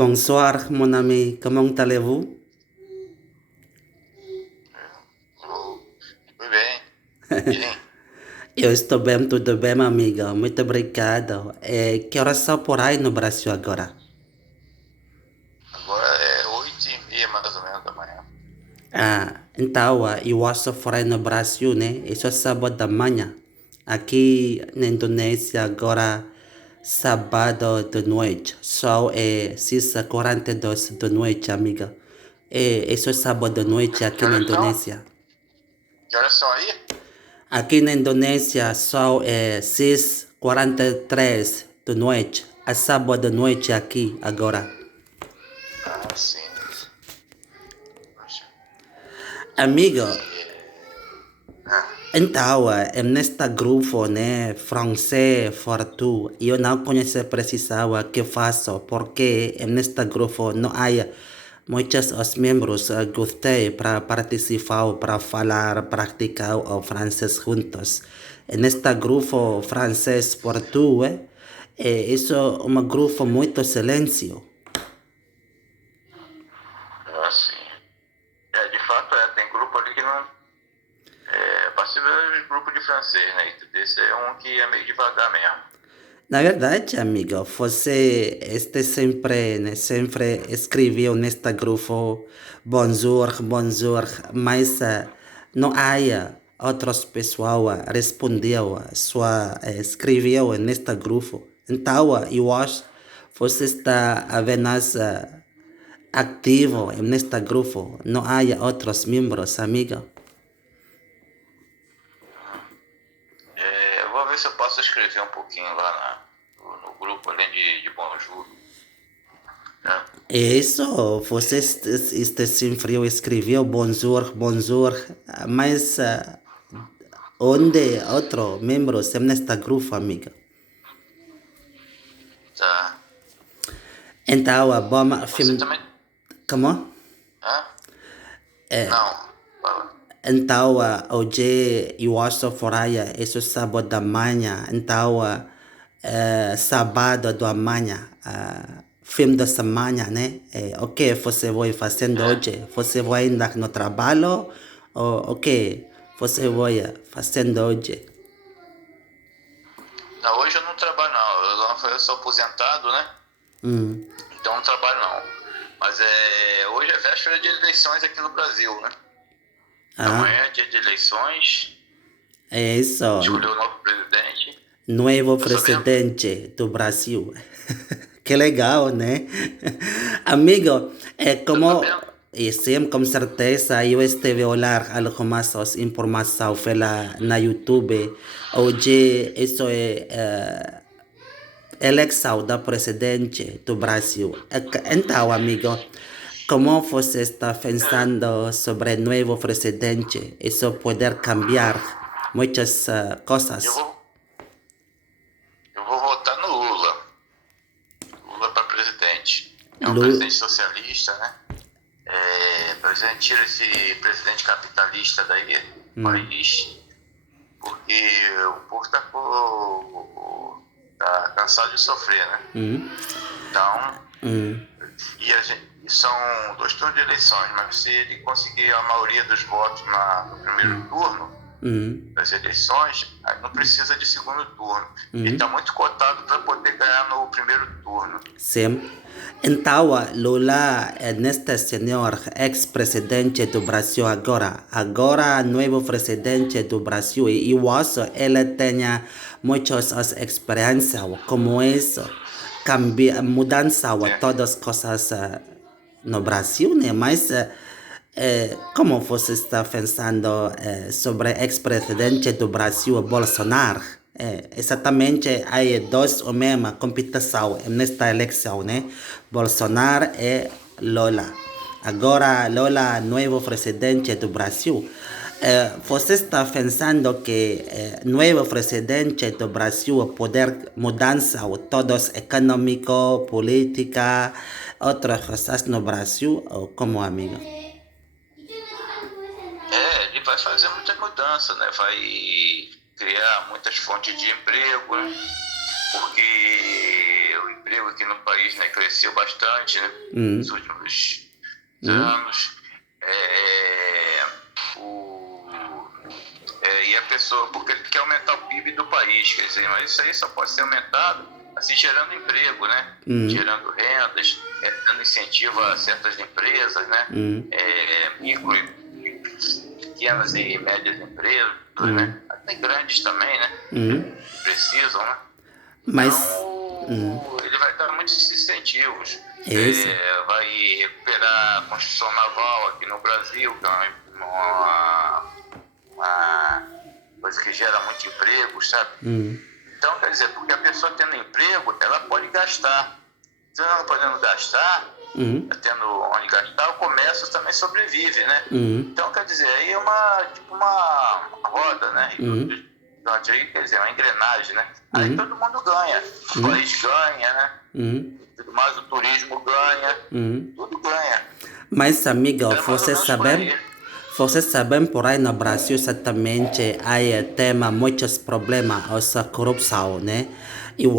Bonsoir, mon ami. Comment allez-vous? Tudo bem. E aí? Eu estou bem, tudo bem, amiga. Muito obrigado. Que horas são por aí no Brasil agora? Agora é 8h30 mais ou menos da manhã. Então, eu acho fora no Brasil, né? Isso é sábado da manhã. Aqui na Indonésia agora, sábado de noite. Só é 6h42 da noite, amiga. Isso é sábado de noite Que aqui na horas são? Indonésia. Que horas são aí? Aqui na Indonésia são 6h43 da noite. É sábado de noite aqui agora. Ah, sim. Poxa. Amigo, E. Ah, então, neste grupo, né, francês, fortu, eu não conheço precisava que faço, porque neste grupo não há muitos os membros gostei para participar, para falar, praticar o francês juntos. Neste grupo francês, fortu, isso é um grupo muito silêncio. sim. De fato tem grupo ali que não. Participa de grupo de francês, né? E desse é um que é meio devagar mesmo. Na verdade, amigo, você sempre, né, sempre escreveu neste grupo bonjour, bonjour, mas não há outras pessoas respondeu, só escreveu neste grupo. Então, eu acho que você está apenas ativo neste grupo, não há outros membros, amigo. Eu vou ver se eu posso escrever um pouquinho lá no grupo, além de Bonjour. Né? Isso, você está sempre escreveu bonjour, bonjour, mas onde outro membro se nesta grupo, amiga? Tá. Então, bom, Você também. como? Hã? Não. Fala. Então, hoje eu acho fora isso é sábado da manhã, então, sábado da manhã, fim da semana, né? O que você vai fazendo É. hoje? Você vai ainda no trabalho? Ou o que você vai fazendo hoje? Não, hoje eu não trabalho não. Eu sou aposentado, né? Hum. Então não trabalho não. Mas hoje é véspera de eleições aqui no Brasil, né? Ah, Amanhã é dia de eleições, é isso, escolheu o novo presidente. novo Tá sabendo? presidente do Brasil. Que legal, né? Amigo, Tá como, sabendo? e sim, com certeza, eu estive a olhar algumas informações pela, na YouTube. Hoje, isso é eleição da presidente do Brasil. Então, amigo, como você está É, pensando sobre o novo presidente? Isso poder cambiar muitas eu coisas. vou, eu vou votar no Lula. Lula para presidente. É um Lu, presidente socialista, né? Presidente, tira esse presidente capitalista daí do país, porque o povo tá cansado de sofrer, né? Então, e são 2 turnos de eleições, mas se ele conseguir a maioria dos votos no primeiro turno das eleições, aí não precisa de segundo turno. Ele está muito cotado para poder ganhar no primeiro turno. sim. Então, Lula, neste senhor ex-presidente do Brasil agora novo presidente do Brasil, e eu acho que ele tenha muitas experiências como isso, cambia, mudança a É, todas as coisas no Brasil, né? Mas como você está pensando sobre o ex-presidente do Brasil, Bolsonaro? Exatamente, há dois ou mesma competição nesta eleição, né? Bolsonaro e Lula. Agora, Lula, novo presidente do Brasil. Você está pensando que novo presidente do Brasil poder mudança todos econômico, política, outras coisas no Brasil, ou como amigo? ele vai fazer muita mudança, né? Vai criar muitas fontes de emprego, né? porque o emprego aqui no país, né, cresceu bastante, né, nos últimos anos. E a pessoa, porque ele quer aumentar o PIB do país, quer dizer, mas isso aí só pode ser aumentado assim, gerando emprego, né? Gerando rendas, dando incentivo a certas empresas, né? Micro e pequenas e médias empresas, né? Até grandes também, né? Precisam, né? Mas então, ele vai dar muitos incentivos. Isso. Vai recuperar a construção naval aqui no Brasil, que é uma coisa que gera muito emprego, sabe? Então, quer dizer, porque a pessoa tendo emprego, ela pode gastar. Se ela não podendo gastar, tendo onde gastar, o comércio também sobrevive, né? Então, quer dizer, aí é uma roda, né? Aí, quer dizer, uma engrenagem, né? Aí todo mundo ganha. O país ganha, né? Tudo mais, o turismo ganha. Tudo ganha. Mas, amiga, você sabe, por aí no Brasil exatamente aí tem muitos problemas com a corrupção, né? E o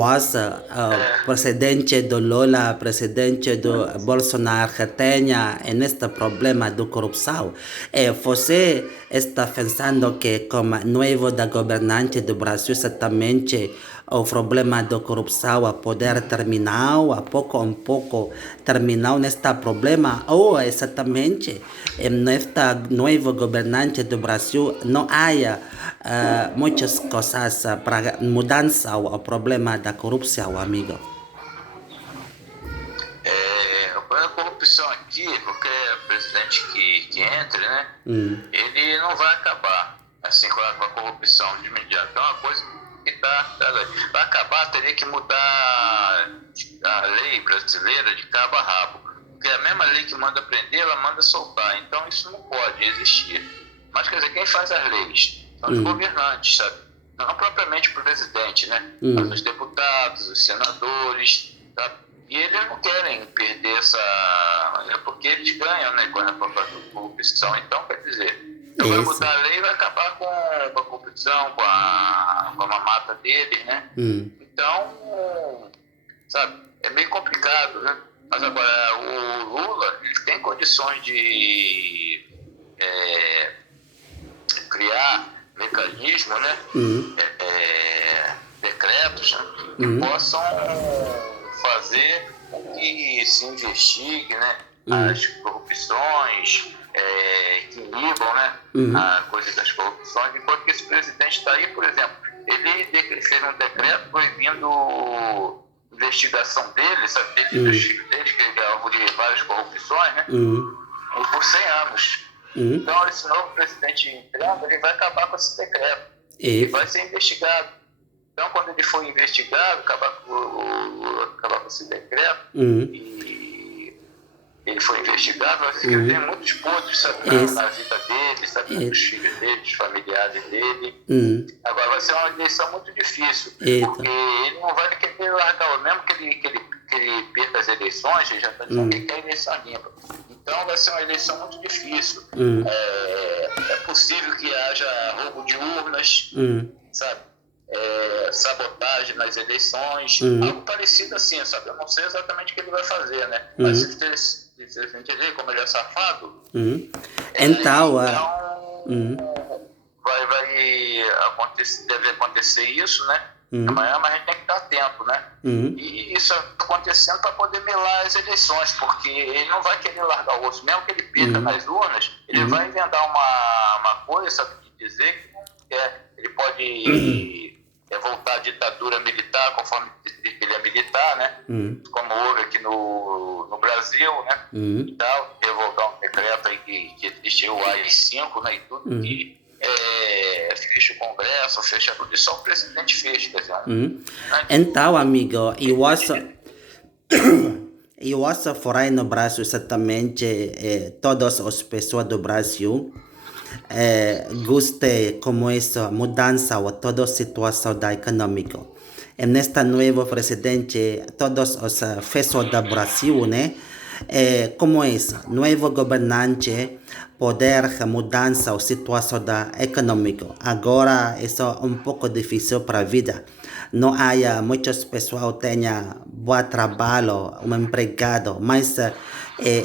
presidente do Lula, presidente do Bolsonaro tem neste problema de corrupção. E você está pensando que como novo da governante do Brasil exatamente o problema da corrupção a poder terminar, a pouco terminar neste problema, ou exatamente nesta nova governante do Brasil não há muitas coisas para mudança ao problema da corrupção, amigo? A corrupção aqui, qualquer presidente que entre, né, ele não vai acabar assim com a corrupção de imediato. É uma coisa que vai acabar, teria que mudar a lei brasileira de cabo a rabo, porque a mesma lei que manda prender, ela manda soltar, então isso não pode existir. Mas quer dizer, quem faz as leis são os governantes, sabe? Não propriamente o presidente, né? Mas os deputados, os senadores, sabe? E eles não querem perder porque eles ganham, né, com a corrupção. Então, quer dizer, vai mudar a lei e vai acabar com a corrupção, com a mamata deles, né? Então, sabe, é meio complicado, né? Mas agora, o Lula, ele tem condições de criar mecanismos, né? Decretos, né? Que possam fazer com que se investigue, né? As corrupções, que inibam, né? A coisa das corrupções, enquanto que esse presidente está aí, por exemplo, ele fez um decreto proibindo investigação dele, sabe? Dos filhos deles, que ele é alvo de várias corrupções, né? Por 100 anos. Então, esse novo presidente entrando, ele vai acabar com esse decreto. Ele vai ser investigado. Então, quando ele for investigado, acabar com esse decreto, e ele foi investigado, vai ser que tem muitos pontos, sabe, na vida dele, sabe, dos filhos dele, dos familiares dele. Agora, vai ser uma eleição muito difícil, porque ele não vai querer largar, mesmo que ele perca as eleições, ele já está dizendo que ele quer eleição limpa. Então, vai ser uma eleição muito difícil. É possível que haja roubo de urnas, sabe? Sabotagem nas eleições, algo parecido assim, sabe? Eu não sei exatamente o que ele vai fazer, né? Mas se entender como ele é safado, então deve acontecer isso, né? Amanhã, mas a gente tem que estar atento, né? E isso acontecendo para poder melar as eleições, porque ele não vai querer largar o osso, mesmo que ele perca nas urnas, ele vai inventar uma coisa, sabe, de dizer que não quer. Ele pode voltar à ditadura militar, conforme ele é militar, né? Como houve aqui no Brasil, né? E tal, revogar um decreto aí que existe o AI-5, né? E tudo que fecha o Congresso, fecha tudo, e só o presidente fecha, quer dizer. Então, amigo, eu acho fora no Brasil exatamente todas as pessoas do Brasil gostam como essa mudança ou toda a situação da econômica. E nesta nova presidente, todos os pessoas do Brasil, né? como isso, novo governante poder mudança a situação da econômica. Agora isso é um pouco difícil para a vida. Não há muitas pessoas tenham bom trabalho, um empregado, mas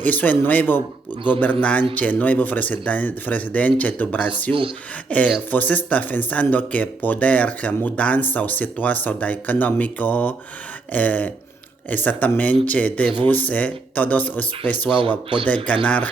isso é novo governante, novo presidente do Brasil. Você está pensando que poder mudança a situação da econômica exatamente de você, todas as pessoas podem ganhar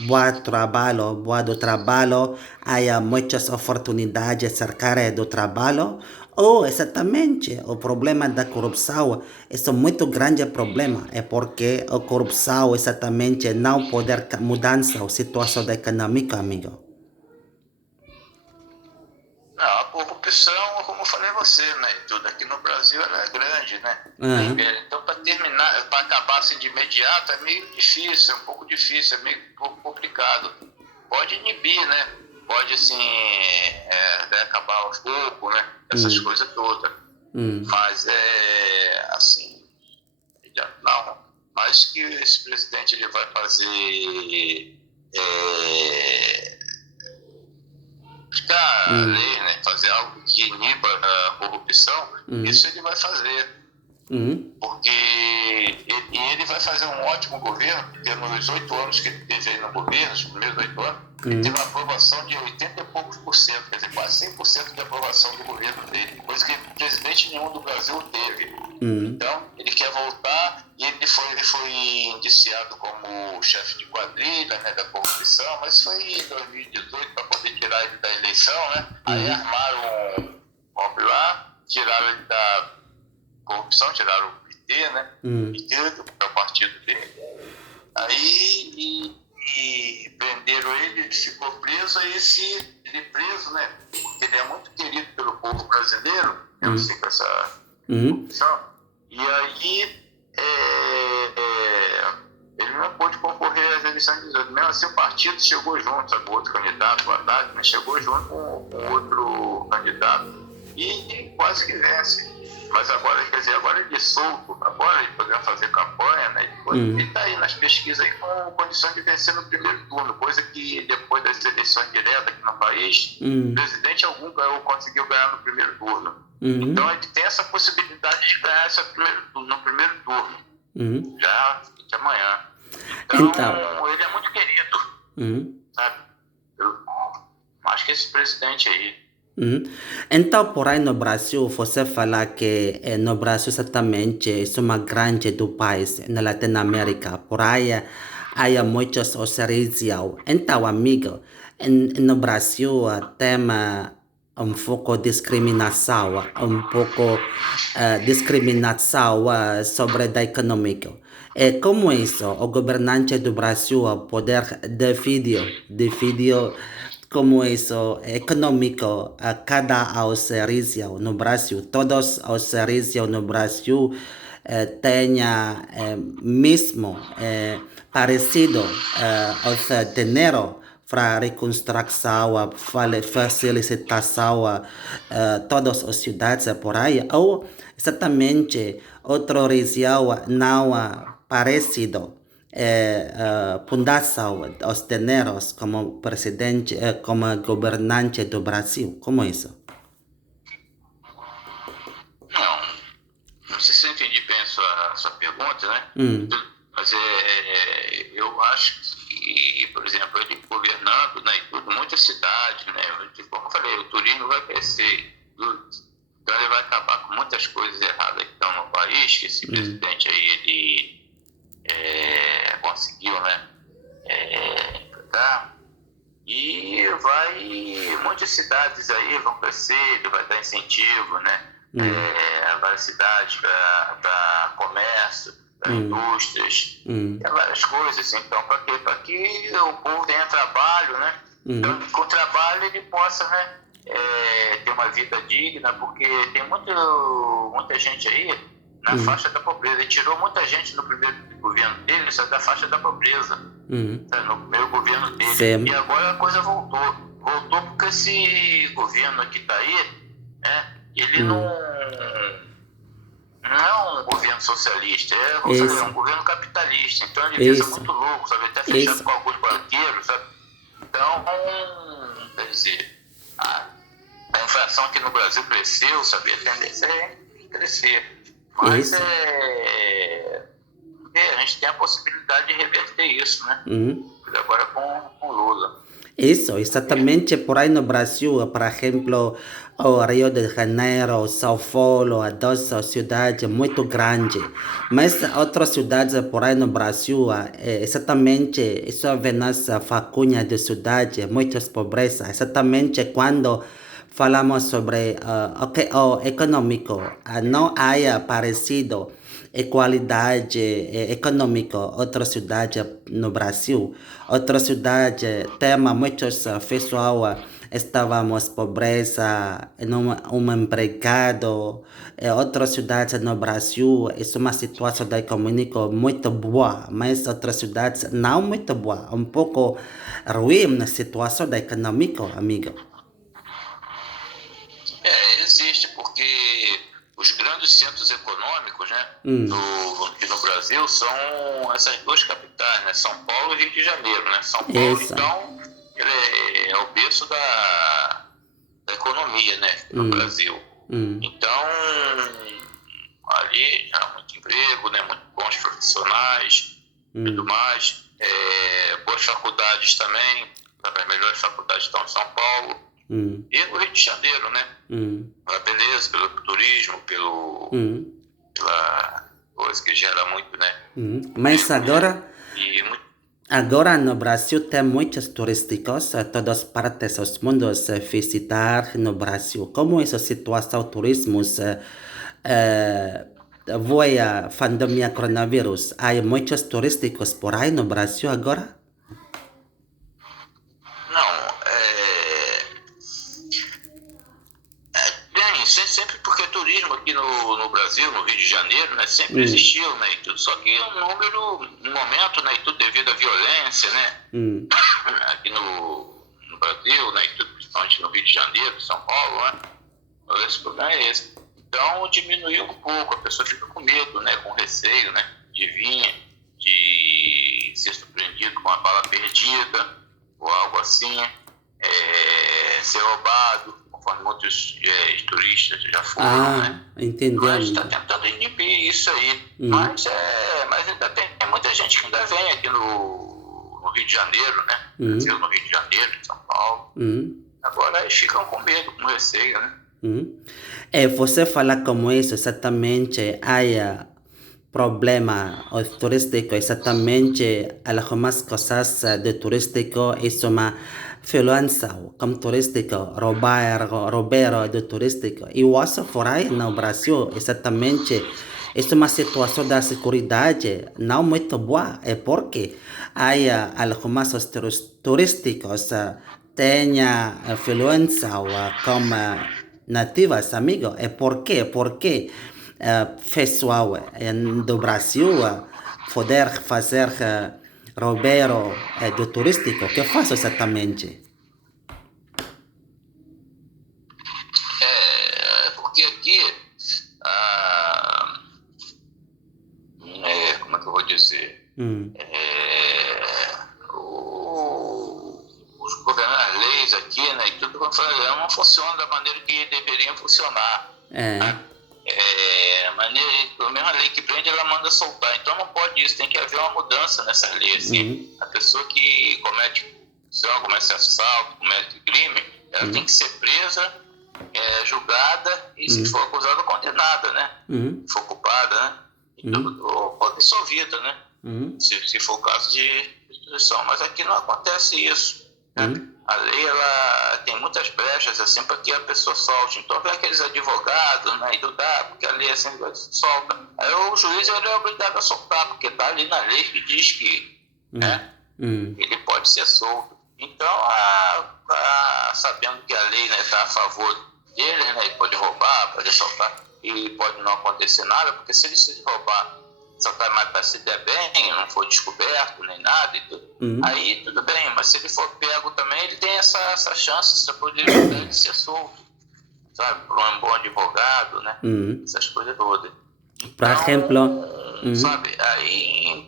bom trabalho, há muitas oportunidades cerca do trabalho, ou exatamente o problema da corrupção, é um muito grande problema, é porque a corrupção exatamente não pode mudança a situação econômica, amigo. Não, a corrupção, como eu falei a você, né? Tudo aqui no Brasil ela é grande, né? Uhum. Então, para terminar, para acabar assim de imediato, é meio difícil, é um pouco difícil, é meio um pouco complicado. Pode inibir, né? Pode, assim, acabar aos poucos, né? Essas coisas todas. Mas assim, não. Mas que esse presidente ele vai fazer aplicar a lei, né? Fazer algo que iniba a corrupção, isso ele vai fazer. Porque ele vai fazer um ótimo governo, porque nos 8 anos que ele teve aí no governo, os primeiros 8 anos, ele teve uma aprovação de 80 e poucos por cento, quer dizer, quase 100% de aprovação do governo dele, coisa que presidente nenhum do Brasil teve. Então, ele quer voltar, e ele foi indiciado como chefe de quadrilha, né, da corrupção, mas foi em 2018 para poder tirar ele da eleição, né? Aí armaram um golpe lá, tiraram ele da corrupção, tiraram o PT, né? PT, que é o partido dele. Aí e prenderam ele ficou preso, aí ele preso, né? Porque ele é muito querido pelo povo brasileiro, eu não sei com essa corrupção. E aí ele não pôde concorrer às eleições de 18. Mesmo assim o partido chegou junto, sabe, o outro candidato, o Haddad, mas chegou junto com outro candidato e quase que vence. Mas agora, quer dizer, agora ele é solto, agora ele poderá fazer campanha, né? Ele está aí nas pesquisas aí com condição de vencer no primeiro turno, coisa que depois das eleições diretas aqui no país, presidente algum conseguiu ganhar no primeiro turno. Então ele tem essa possibilidade de ganhar no primeiro turno, já de amanhã. Então, ele é muito querido, sabe? Eu acho que esse presidente aí. Então, por aí no Brasil, você fala que no Brasil exatamente é uma grande do país, na Latinoamérica, por aí há muitos serviços. Então, amigo, no Brasil tem um pouco de discriminação, sobre a econômica. Como isso, o governante do Brasil poder decidir como isso econômico a cada ao serviço no Brasil, todos os serviços no Brasil tenha mesmo parecido os dinheiro para reconstrução, facilitação todas as cidades por aí, ou exatamente outra região não parecido. Fundação os dinheiros como presidente, como governante do Brasil, como isso? Não sei se eu entendi bem a sua pergunta, né? Mas eu acho que, por exemplo, ele governando, né, em muitas cidades, né, como eu falei, o turismo vai crescer, então ele vai acabar com muitas coisas erradas que estão no país, que esse presidente aí, ele conseguiu, né, e muitas cidades aí vão crescer, ele vai dar incentivo, né, várias cidades para comércio, para indústrias, várias coisas, então, para quê? Para que o povo tenha trabalho, né, então, com o trabalho ele possa, né, ter uma vida digna, porque tem muita gente aí na faixa da pobreza. Ele tirou muita gente no primeiro governo dele, só da faixa da pobreza, no primeiro governo dele. Sim. E agora a coisa voltou. Voltou porque esse governo que está aí, né, ele não é um governo socialista, como eu falei, é um governo capitalista. Então ele pensa muito louco, sabe? Ele está fechado com alguns banqueiros, sabe? Então, quer dizer, a inflação aqui no Brasil cresceu, sabe? A tendência é crescer. Mas a gente tem a possibilidade de reverter isso, né? Agora com Lula. Isso, exatamente por aí no Brasil, por exemplo, o Rio de Janeiro, São Paulo, duas cidades muito grandes. Mas outras cidades por aí no Brasil, exatamente, isso é nessa facunha de cidade, muitas pobreza. Exatamente quando falamos sobre o econômico, não há aparecido equalidade econômica outra cidade no Brasil. Outra cidade tema muitos pessoal estávamos pobreza, um empregado. Outras cidades no Brasil é uma situação econômica muito boa, mas outras cidades não muito boa, um pouco ruim na situação econômica, amigo. Existe, porque os grandes centros econômicos, né, aqui no Brasil são essas duas capitais, né, São Paulo e Rio de Janeiro, né? São Paulo, então, ele é o berço da economia, né, no Brasil. Então, ali há muito emprego, né, muito bons profissionais, tudo mais, boas faculdades também, as melhores faculdades estão em São Paulo. E no Rio de Janeiro, né? Pela beleza, pelo turismo, pela coisa que gera muito, né? Mas agora no Brasil tem muitos turísticos, todas partes do mundo visitar no Brasil. Como é a situação do turismo? Foi a pandemia coronavírus. Há muitos turísticos por aí no Brasil agora? Sempre porque turismo aqui no Brasil, no Rio de Janeiro, né, sempre existiu, né, e tudo, só que um número, no momento, né, e tudo devido à violência, né, aqui no Brasil, né, e tudo, principalmente no Rio de Janeiro, São Paulo, né, esse problema é esse. Então diminuiu um pouco, a pessoa fica com medo, né, com receio, né, de vir, de ser surpreendido com uma bala perdida, ou algo assim, ser roubado, conforme muitos turistas já foram, né? Entendi. Mas está tentando inibir isso aí. Mas ainda tem muita gente que ainda vem aqui no Rio de Janeiro, né? Brasil, no Rio de Janeiro, em São Paulo. Agora eles ficam com medo, com receio, né? Você fala como isso, exatamente, há problema turístico, exatamente, algumas coisas de turístico, isso é uma violência como turístico, roubar de turístico. E eu acho por aí no Brasil, exatamente, isso é uma situação da segurança não muito boa, é porque há algumas turísticos têm violência como nativas, amigo. É porque pessoal do Brasil poder fazer roubar do turístico. O que faz exatamente? Porque aqui, como é que eu vou dizer? Os governos, as leis aqui, né, e tudo não funciona da maneira que deveriam funcionar. A mesma lei que prende, ela manda soltar. Então não pode isso, tem que haver uma mudança nessa lei. Assim. A pessoa que comete corrupção, comete assalto, comete crime, ela tem que ser presa, julgada e, se for acusada, condenada, né? Se for culpada, né? Ou dissolvida, né? Se for o caso de destruição. Mas aqui não acontece isso. A lei, ela tem muitas brechas assim para que a pessoa solte. Então vem aqueles advogados, né, e porque a lei assim solta. Aí o juiz, ele é obrigado a soltar, porque está ali na lei que diz que ele pode ser solto. Então, sabendo que a lei está a favor dele, né, ele pode roubar, pode assaltar, e pode não acontecer nada, porque se ele se roubar, assaltar mais para se der bem, não for descoberto nem nada, e tudo, aí tudo bem, mas se ele for pego também, ele tem essa chance, essa possibilidade de ser solto, sabe, por um bom advogado, né, essas coisas todas. Por Então, exemplo, sabe, aí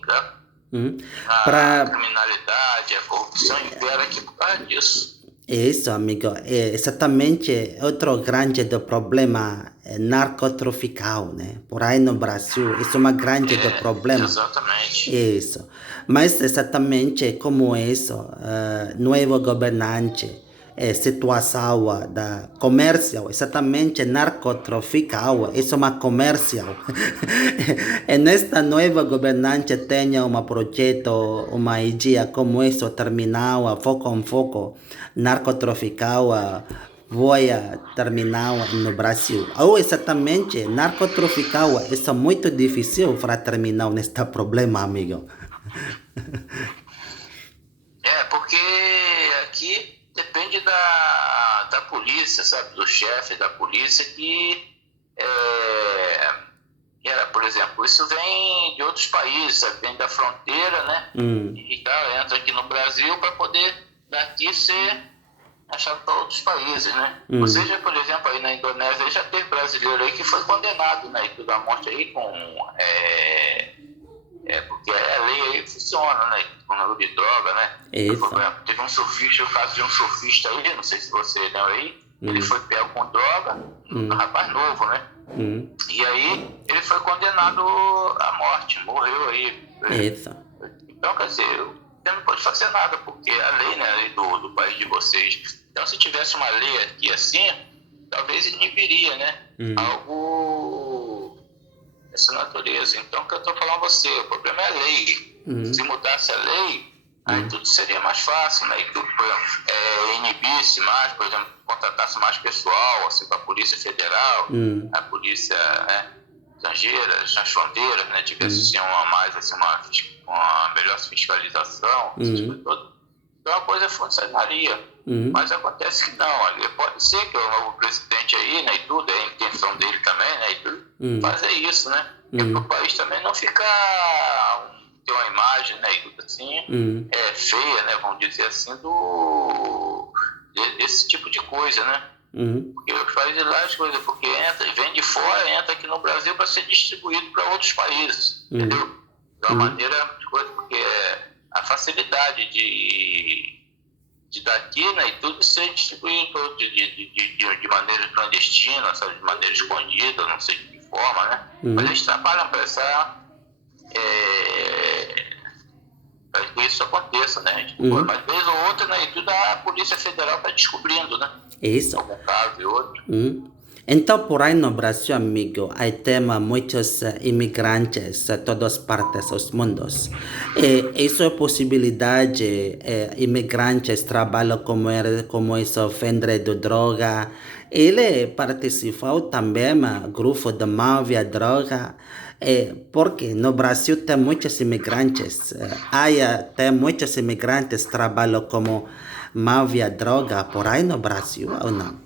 a para criminalidade, a corrupção impera aqui por causa disso. isso, amigo, é exatamente outro grande do problema narcotrafical, né? Por aí no Brasil, isso é uma grande do problema. Exatamente. Isso. Mas exatamente como isso, novo governante, situação da comercial, exatamente narcotrafical, isso é uma comercial. E nesta nova governante tem um projeto, uma ideia como isso, terminal, foco em foco, narcotrafical, vai terminar no Brasil. Ou exatamente, narcotrafical, isso é muito difícil para terminar neste problema, amigo. Porque aqui depende da polícia, sabe? Do chefe da polícia por exemplo, isso vem de outros países, sabe? Vem da fronteira, né? E entra aqui no Brasil para poder daqui ser achado para outros países, né? Ou seja, por exemplo, aí na Indonésia já teve brasileiro aí que foi condenado, né? E tudo a morte aí porque a lei aí funciona, né? Com o número de droga, né? Isso. Teve um surfista, o caso de um surfista aí, não sei se você lembra aí, ele foi pego com droga, um rapaz novo, né? E aí ele foi condenado à morte, morreu aí. Isso. Então, quer dizer, você não pode fazer nada, porque a lei, né, a lei do país de vocês. Então, se tivesse uma lei aqui assim, talvez inibiria, né? Algo dessa natureza. Então, o que eu estou falando a você, o problema é a lei. Se mudasse a lei, aí tudo seria mais fácil, né? E tudo, por exemplo, inibisse mais, por exemplo, contratasse mais pessoal, assim, para a Polícia Federal, a Polícia estrangeira, nas fronteiras, né? Tivesse uma melhor fiscalização, essas coisas todas. Então a coisa funcionaria. Mas acontece que não. Pode ser que o novo presidente aí, né, e tudo, é a intenção dele também, né, e tudo, fazer isso, né? Porque para o país também não ficar ter uma imagem, né, e tudo assim, feia, né, vamos dizer assim, desse tipo de coisa, né? Porque faz de lá as coisas, porque vem de fora, entra aqui no Brasil para ser distribuído para outros países, entendeu? De uma maneira de coisa, porque a facilidade de daqui, né, e tudo ser distribuído de maneira clandestina, sabe, de maneira escondida, não sei de que forma, né? Mas eles trabalham para que isso aconteça, né? Mas vez ou outra, né, e tudo a Polícia Federal está descobrindo, né? Isso. Algum caso e outro. Então, por aí no Brasil, amigo, aí temos muitos imigrantes de todas as partes dos mundos. Isso é possibilidade, imigrantes trabalham como isso, vender de droga. Ele participou também no grupo de máfia droga, porque no Brasil tem muitos imigrantes. Tem muitos imigrantes que trabalham como máfia droga por aí no Brasil, ou não?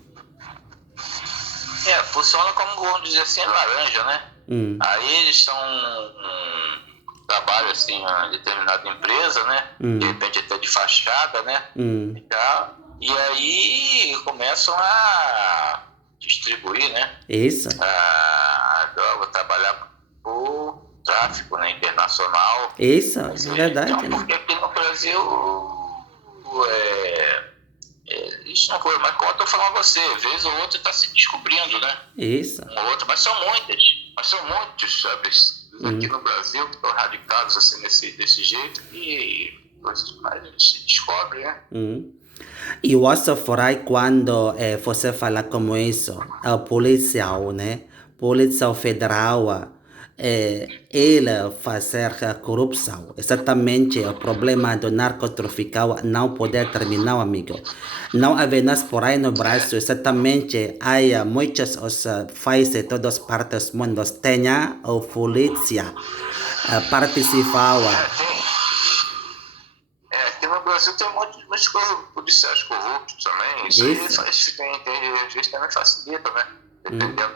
Funciona como, vamos dizer assim, laranja, né? Aí eles são trabalham assim em determinada empresa, né? De repente até de fachada, né? E aí começam a distribuir, né? Isso. A droga, trabalhar por tráfico, né, internacional. Isso, é verdade. Então, porque aqui no Brasil isso não foi, mas como eu estou falando a você, vez ou outra está se descobrindo, né? Isso. Um ou outro, mas são muitos, sabe? Aqui no Brasil que estão radicados assim desse jeito e mas se descobre, né? E eu acho por aí quando você fala como isso, o policial, né? Polícia Federal, ele fazer a corrupção. Exatamente o problema do narcotrafical não poder terminar, amigo. Não apenas por aí no Brasil, exatamente há muitos os países de todas as partes do mundo têm a polícia participava. Aqui no Brasil tem muitos policiais corruptos também. Isso aí às vezes também facilita, né? Dependendo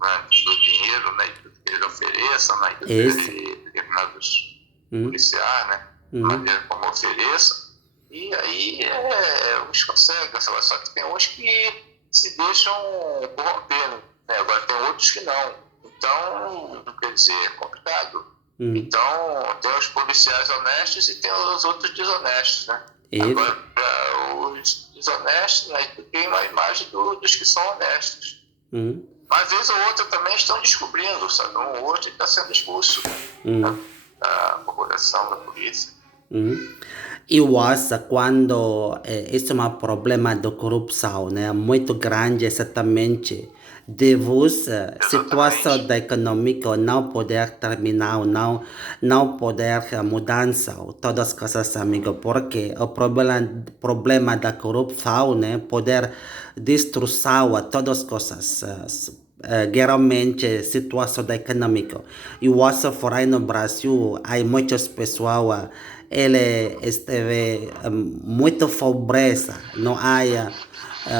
do dinheiro, né, que eles ofereçam, né, que determinados policiais, né, maneira como ofereçam, e aí uns conseguem, só que tem uns que se deixam corromper, né? Agora tem outros que não. Então, quer dizer, é complicado. Então, tem os policiais honestos e tem os outros desonestos, né? Agora, os desonestos, né, tem uma imagem dos que são honestos. Mas, às vezes, ou outra também estão descobrindo, sabe? Um ou outro está sendo expulso da corporação, da polícia. Eu acho quando esse é um problema de corrupção, né, muito grande, exatamente, devido à situação da econômica não poder terminar, não poder mudança, todas as coisas, amigo, porque o problema da corrupção, né, poder destruir todas as coisas. Geralmente situação da econômica. Eu acho que fora no Brasil há muitas pessoas ele esteve muito pobreza, não há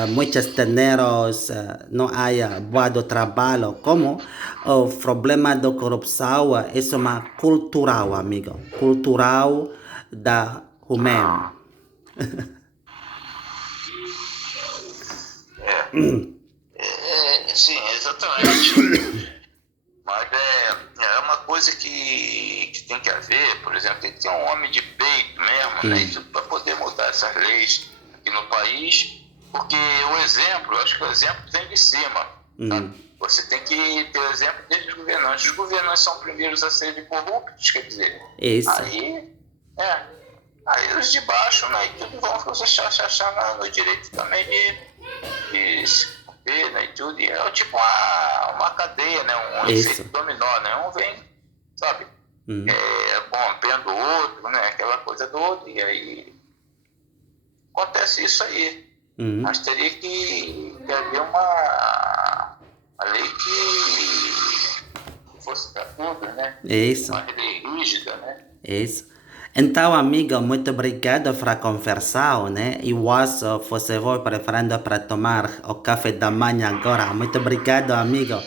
muitos dinheiros, não há bom trabalho, como o problema da corrupção é uma cultural, amigo, cultural da humana. Sim, exatamente. Mas é uma coisa que tem que haver, por exemplo, tem que ter um homem de peito mesmo, né, para poder mudar essas leis aqui no país, porque o exemplo, acho que o exemplo vem de cima. Tá? Você tem que ter o exemplo desde os governantes. Os governantes são primeiros a serem corruptos, quer dizer. Isso. Aí os de baixo, né, e tudo vão achar no direito também de né, e tudo, e é tipo uma cadeia, né, um efeito dominó, né, um vem, sabe, corrompendo o outro, né, aquela coisa do outro, e aí acontece isso aí. Mas teria que haver uma lei que fosse para tudo, né, uma lei rígida, né. Isso. Então, amigo, muito obrigado pela conversação, né? Eu acho que você vai preparando para tomar o café da manhã agora. Muito obrigado, amigo.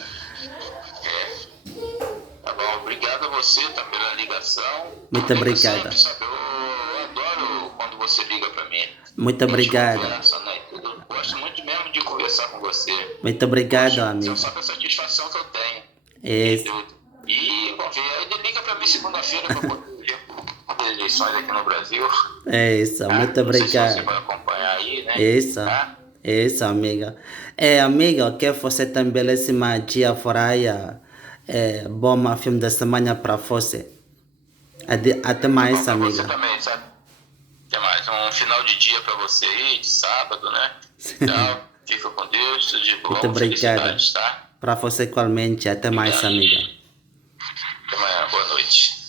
Tá bom, obrigado a você pela ligação. Muito obrigado. Sempre, sabe? Eu adoro quando você liga para mim. Muito obrigado. Conversa, né? Eu gosto muito mesmo de conversar com você. Muito obrigado, amigo. Você sabe a satisfação que eu tenho. Isso. E, vamos ver, ele liga para mim segunda-feira para poder as eleições aqui no Brasil. Isso, muito obrigado. Se você vai acompanhar aí, né? Isso, amiga. Amiga, que você tem belíssima dia fora aí. Bom fim de semana para você. Até mais, amiga. Você também, sabe? Até mais. Um final de dia para você aí, de sábado, né? Então, fica com Deus, tudo de bom. Muito obrigado. Tá? Para você igualmente. Até mais, amiga. Até amanhã, boa noite.